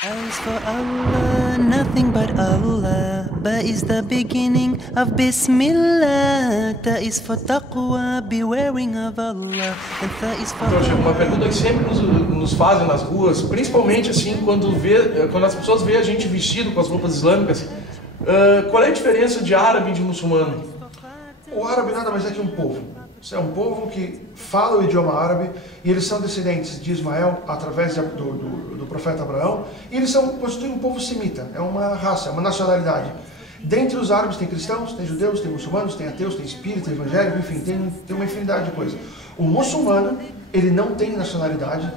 As for Allah, nothing but Allah. Ba is the beginning of Bismillah. Ta is for taqwa, bewaring of Allah. And tha is for... Então, Chico, uma pergunta que sempre nos fazem nas ruas, principalmente assim, quando as pessoas veem a gente vestido com as roupas islâmicas, qual é a diferença de árabe e de muçulmano? O árabe nada mais é que um povo. Isso é um povo que fala o idioma árabe e eles são descendentes de Ismael através do profeta Abraão e eles constituem um povo semita, é uma raça, é uma nacionalidade. Dentre os árabes tem cristãos, tem judeus, tem muçulmanos, tem ateus, tem espíritas, evangélicos, enfim, tem uma infinidade de coisas. O muçulmano, ele não tem nacionalidade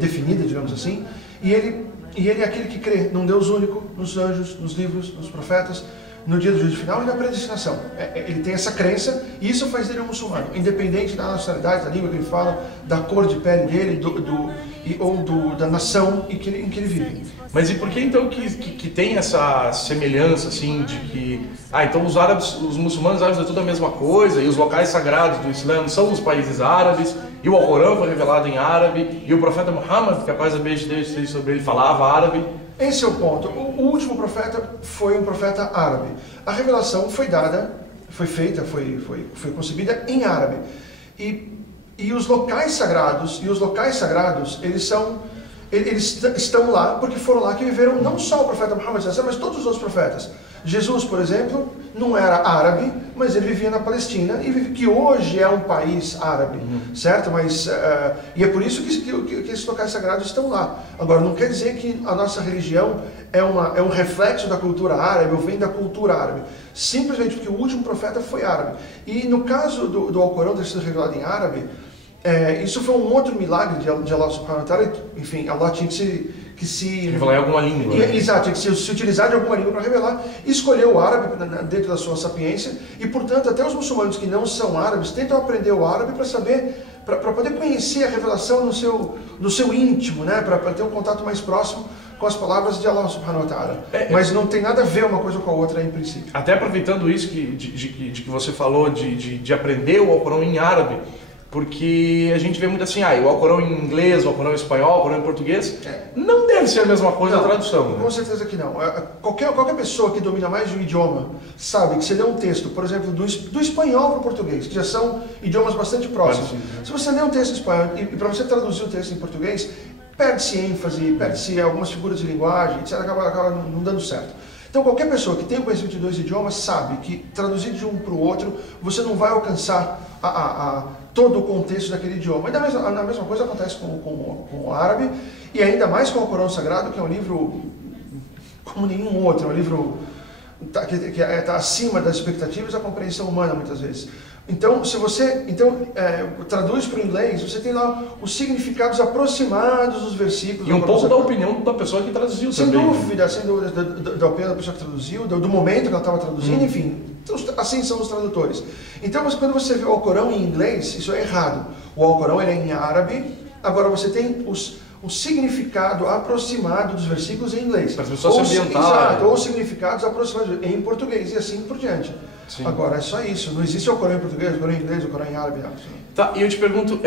definida, digamos assim, e ele é aquele que crê num Deus único, nos anjos, nos livros, nos profetas, no dia do juízo final e na predestinação. Ele tem essa crença e isso faz dele um muçulmano, independente da nacionalidade, da língua que ele fala, da cor de pele dele da nação em que ele vive. Mas e por que então que tem essa semelhança assim de que então os árabes, os muçulmanos árabes é tudo a mesma coisa e os locais sagrados do Islã são os países árabes e o Alcorão foi revelado em árabe e o profeta Muhammad, que a paz e a bênção de Deus esteja sobre ele, falava árabe? Esse é o ponto. O último profeta foi um profeta árabe. A revelação foi dada, foi feita, foi concebida em árabe. E os locais sagrados, eles estão lá porque foram lá que viveram não só o profeta Muhammad, mas todos os outros profetas. Jesus, por exemplo, não era árabe, mas ele vivia na Palestina, que hoje é um país árabe, certo? E é por isso que esses locais sagrados estão lá. Agora, não quer dizer que a nossa religião é um reflexo da cultura árabe, ou vem da cultura árabe. Simplesmente porque o último profeta foi árabe. E no caso do Alcorão ter sido revelado em árabe, isso foi um outro milagre de Allah subhanahu wa ta'ala. Enfim, Allah tinha que se revelar em alguma língua. Exato, tinha que se utilizar de alguma língua para revelar. Escolheu o árabe dentro da sua sapiência e, portanto, até os muçulmanos que não são árabes tentam aprender o árabe para saber, para poder conhecer a revelação no seu íntimo, né? Para ter um contato mais próximo com as palavras de Allah subhanahu wa ta'ala. Mas não tem nada a ver uma coisa com a outra em princípio. Até aproveitando isso de que você falou de aprender o Alcorão em árabe, porque a gente vê muito assim, o Alcorão em inglês, o Alcorão em espanhol, o Alcorão em português, não deve ser a mesma coisa a tradução. Né? Com certeza que não. Qualquer pessoa que domina mais de um idioma sabe que se lê um texto, por exemplo, do espanhol para o português, que já são idiomas bastante próximos. Se você lê um texto em espanhol e para você traduzir o texto em português, perde-se ênfase, perde-se algumas figuras de linguagem, etc., acaba não dando certo. Então qualquer pessoa que tem o conhecimento de dois idiomas sabe que traduzir de um para o outro, você não vai alcançar todo o contexto daquele idioma. E a mesma coisa acontece com o árabe, e ainda mais com o Corão Sagrado, que é um livro como nenhum outro, é um livro que está acima das expectativas da compreensão humana muitas vezes. Então, se você traduz para o inglês, você tem lá os significados aproximados dos versículos. E um pouco da opinião da pessoa que traduziu sem também. Dúvida, sem dúvida, da opinião da pessoa que traduziu, do momento que ela estava traduzindo, enfim. Assim são os tradutores. Então, quando você vê o Alcorão em inglês, isso é errado. O Alcorão ele é em árabe, agora você tem o significado aproximado dos versículos em inglês. Para as pessoas se ambientarem. Exato, ou significados aproximados em português e assim por diante. Sim. Agora, é só isso. Não existe o Corão em português, o Corão em inglês, o Corão em árabe. Não. Tá, e eu te pergunto,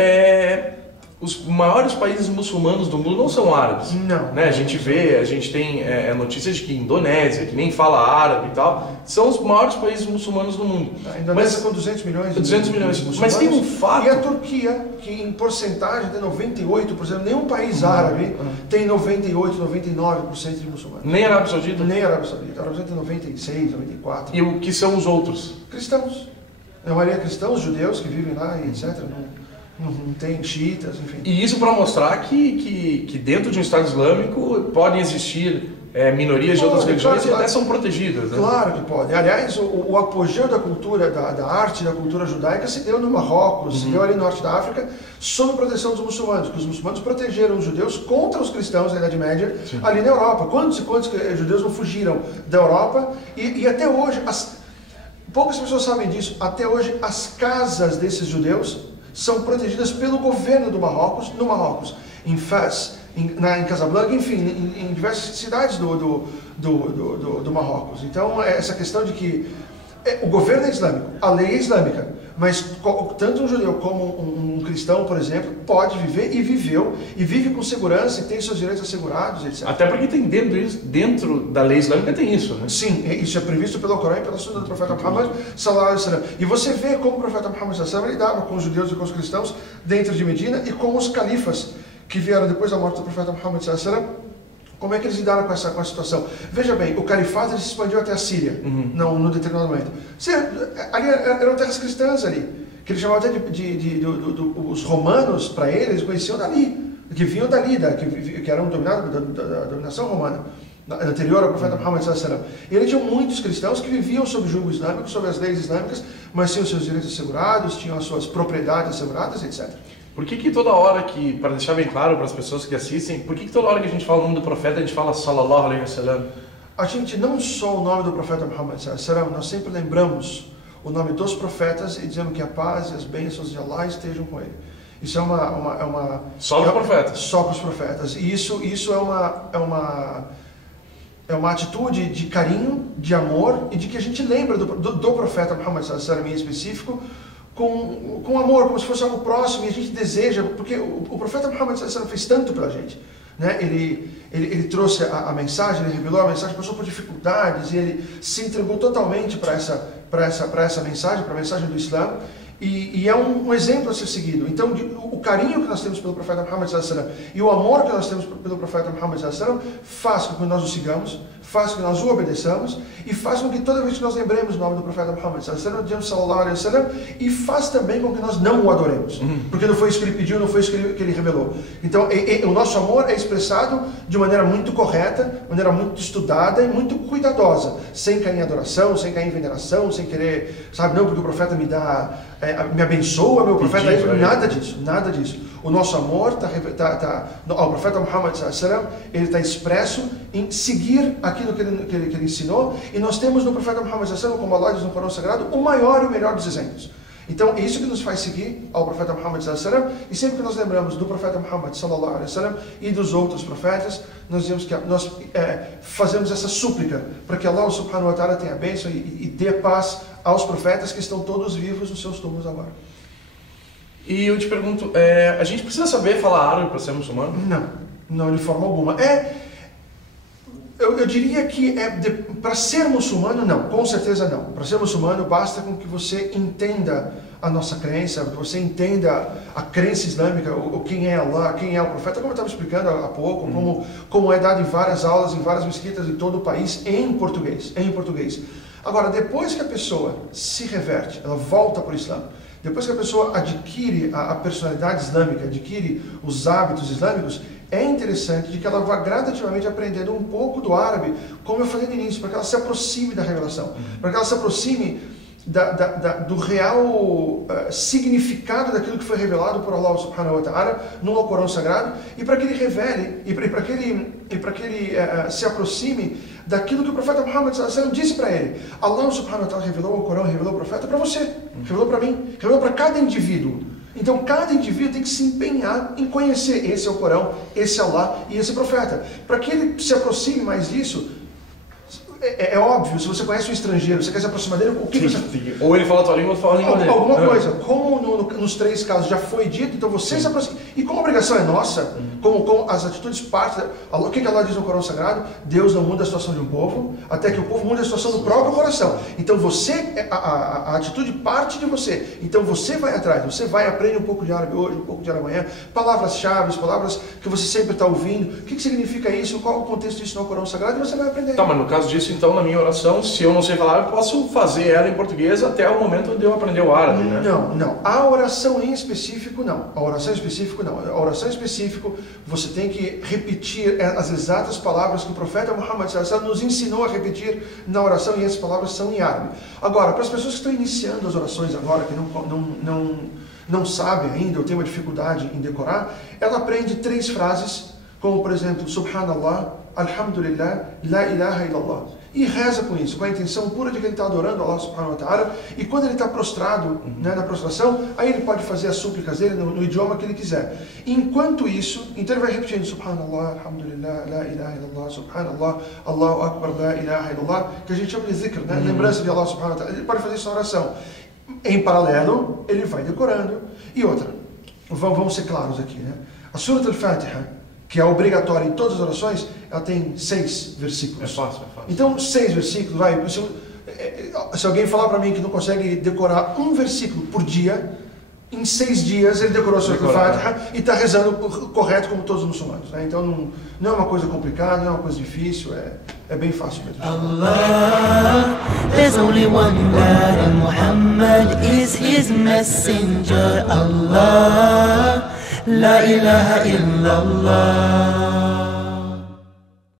os maiores países muçulmanos do mundo não são árabes. Não. Né? A gente tem notícias de que Indonésia, que nem fala árabe e tal, são os maiores países muçulmanos do mundo. A Indonésia com 200 milhões. 200 milhões. De mas tem um fato... E a Turquia, que em porcentagem tem 98%, nenhum país árabe tem 98, 99% de muçulmanos. Nem Arábia Saudita? Nem Arábia Saudita. A Arábia Saudita tem 96, 94. E o que são os outros? Cristãos. A maioria é cristãos, judeus que vivem lá e etc. Não tem xiitas, enfim. E isso para mostrar que dentro de um Estado Islâmico podem existir minorias de outras religiões e até são protegidas. Né? Claro que pode. Aliás, o apogeu da cultura, da arte, da cultura judaica se deu no Marrocos, se deu ali no norte da África, sob proteção dos muçulmanos, porque os muçulmanos protegeram os judeus contra os cristãos na Idade Média, ali na Europa. Quantos e quantos judeus não fugiram da Europa? E até hoje, poucas pessoas sabem disso, até hoje as casas desses judeus são protegidas pelo governo do Marrocos, no Marrocos, em Fez, em Casablanca, enfim, em diversas cidades do Marrocos. Então, essa questão de que o governo é islâmico, a lei é islâmica, Mas tanto um judeu como um cristão, por exemplo, pode viver e viveu, e vive com segurança e tem seus direitos assegurados, etc. Até porque tem dentro da lei islâmica tem isso, né? Sim, isso é previsto pelo Corão e pela Sunna do profeta Muhammad sallallahu alaihi wasallam. E você vê como o profeta Muhammad sallallahu alaihi wasallam lidava com os judeus e com os cristãos dentro de Medina e com os califas que vieram depois da morte do profeta Muhammad sallallahu alaihi wasallam. Como é que eles lidaram com a situação? Veja bem, o califado ele se expandiu até a Síria, no determinado momento. Ali eram terras cristãs ali, que eles chamavam até os romanos, para eles conheciam dali, que vinham dali, que eram dominados da dominação romana, anterior ao profeta Muhammad sallallahu alaihi wasallam. E ele tinha muitos cristãos que viviam sob o jugo islâmico, sob as leis islâmicas, mas tinham seus direitos assegurados, tinham as suas propriedades asseguradas, etc. Por que toda hora que, para deixar bem claro para as pessoas que assistem, por que toda hora que a gente fala o nome do profeta, a gente fala sallallahu alaihi wasallam? A gente não só o nome do profeta Muhammad sallallahu alaihi wasallam, nós sempre lembramos o nome dos profetas e dizemos que a paz e as bênçãos de Allah estejam com ele. Isso é uma só para os profetas. Só para os profetas. E isso é uma atitude de carinho, de amor e de que a gente lembra do profeta Muhammad sallallahu alaihi wasallam em específico, com amor, como se fosse algo próximo, e a gente deseja, porque o profeta Muhammad sallallahu alaihi wasallam fez tanto pela gente, né? Ele trouxe a mensagem, ele revelou a mensagem, passou por dificuldades, e ele se entregou totalmente para essa mensagem, para a mensagem do Islã, e é um exemplo a ser seguido. Então, o carinho que nós temos pelo profeta Muhammad sallallahu alaihi wasallam e o amor que nós temos pelo profeta Muhammad sallallahu alaihi wasallam faz com que nós o sigamos, faz com que nós o obedeçamos e faz com que toda vez que nós lembremos o nome do profeta Muhammad sallallahu alaihi wasallam e faz também com que nós não o adoremos, porque não foi isso que ele pediu, não foi isso que ele revelou. Então, o nosso amor é expressado de maneira muito correta, maneira muito estudada e muito cuidadosa, sem cair em adoração, sem cair em veneração, sem querer, sabe, não, porque o profeta me abençoa, meu profeta, nada disso. O nosso amor ao profeta Muhammad sallallahu alaihi wasallam, ele está expresso em seguir aquilo que ele ensinou, e nós temos no profeta Muhammad sallallahu alaihi wasallam, como Allah diz no Corão Sagrado, o maior e o melhor dos exemplos. Então, é isso que nos faz seguir ao profeta Muhammad sallallahu alaihi wasallam, e sempre que nós lembramos do profeta Muhammad sallallahu alaihi wasallam e dos outros profetas, nós dizemos que nós fazemos essa súplica para que Allah subhanahu wa ta'ala tenha bênção e dê paz aos profetas que estão todos vivos nos seus túmulos agora. E eu te pergunto, a gente precisa saber falar árabe para ser muçulmano? Não de forma alguma. Eu diria que para ser muçulmano, não, com certeza não. Para ser muçulmano, basta com que você entenda a nossa crença, que você entenda a crença islâmica, quem é Allah, quem é o profeta, como eu estava explicando há pouco, como é dado em várias aulas, em várias mesquitas em todo o país, em português. Agora, depois que a pessoa se reverte, ela volta para o Islã, depois que a pessoa adquire a personalidade islâmica, adquire os hábitos islâmicos, é interessante de que ela vá gradativamente aprendendo um pouco do árabe, como eu falei no início, para que ela se aproxime da revelação, para que ela se aproxime do real significado daquilo que foi revelado por Allah subhanahu wa ta'ala no Alcorão Sagrado, e para que ele revele, e para que ele se aproxime daquilo que o profeta Muhammad sallallahu alaihi wasallam disse para ele. Allah subhanahu wa ta'ala revelou o Alcorão, revelou o profeta para você, revelou para mim, revelou para cada indivíduo. Então cada indivíduo tem que se empenhar em conhecer esse Alcorão, esse Allah e esse profeta. Para que ele se aproxime mais disso, é óbvio, se você conhece um estrangeiro, você quer se aproximar dele, o que você... Ou ele fala a tua língua, ou tu fala a língua dele. Alguma coisa. Como nos três casos já foi dito, então você se aproxima. E como a obrigação é nossa, como as atitudes partem... O que Allah diz no Corão Sagrado? Deus não muda a situação de um povo, até que o povo mude a situação do próprio coração. Então a atitude parte de você. Então você vai atrás, você vai aprender um pouco de árabe hoje, um pouco de árabe amanhã, palavras-chave, palavras que você sempre está ouvindo. O que significa isso? Qual o contexto disso no Corão Sagrado? E você vai aprender. Tá, mas no caso disso, então, na minha oração, se eu não sei falar, eu posso fazer ela em português até o momento onde eu aprender o árabe, né? Não. A oração em específico, não. A oração em específico, você tem que repetir as exatas palavras que o profeta Muhammad sallallahu alaihi wasallam nos ensinou a repetir na oração, e essas palavras são em árabe. Agora, para as pessoas que estão iniciando as orações agora, que não sabem ainda, ou têm uma dificuldade em decorar, ela aprende 3 frases, como por exemplo, Subhanallah, Alhamdulillah, La ilaha illallah. E reza com isso, com a intenção pura de que ele está adorando Allah subhanahu wa ta'ala, e quando ele está prostrado, na prostração, aí ele pode fazer as súplicas dele no idioma que ele quiser. Enquanto isso, então ele vai repetindo Subhanallah, Alhamdulillah, La ilaha illallah, Subhanallah, Allahu Akbar, La ilaha illallah, que a gente chama de zikr, né? Lembrança de Allah subhanahu wa ta'ala. Ele pode fazer isso na oração. em paralelo, ele vai decorando. E outra, vamos ser claros aqui, né? A Surat al-Fatiha, que é obrigatória em todas as orações, ela tem 6 versículos. É fácil. Então, 6 versículos, vai. Se alguém falar para mim que não consegue decorar um versículo por dia, em 6 dias ele decorou a Surat al-Fatiha e está rezando correto como todos os muçulmanos, né? Então não é uma coisa complicada, não é uma coisa difícil, é bem fácil mesmo. Allah, there's only one God and Muhammad is his messenger. Allah, la ilaha illallah.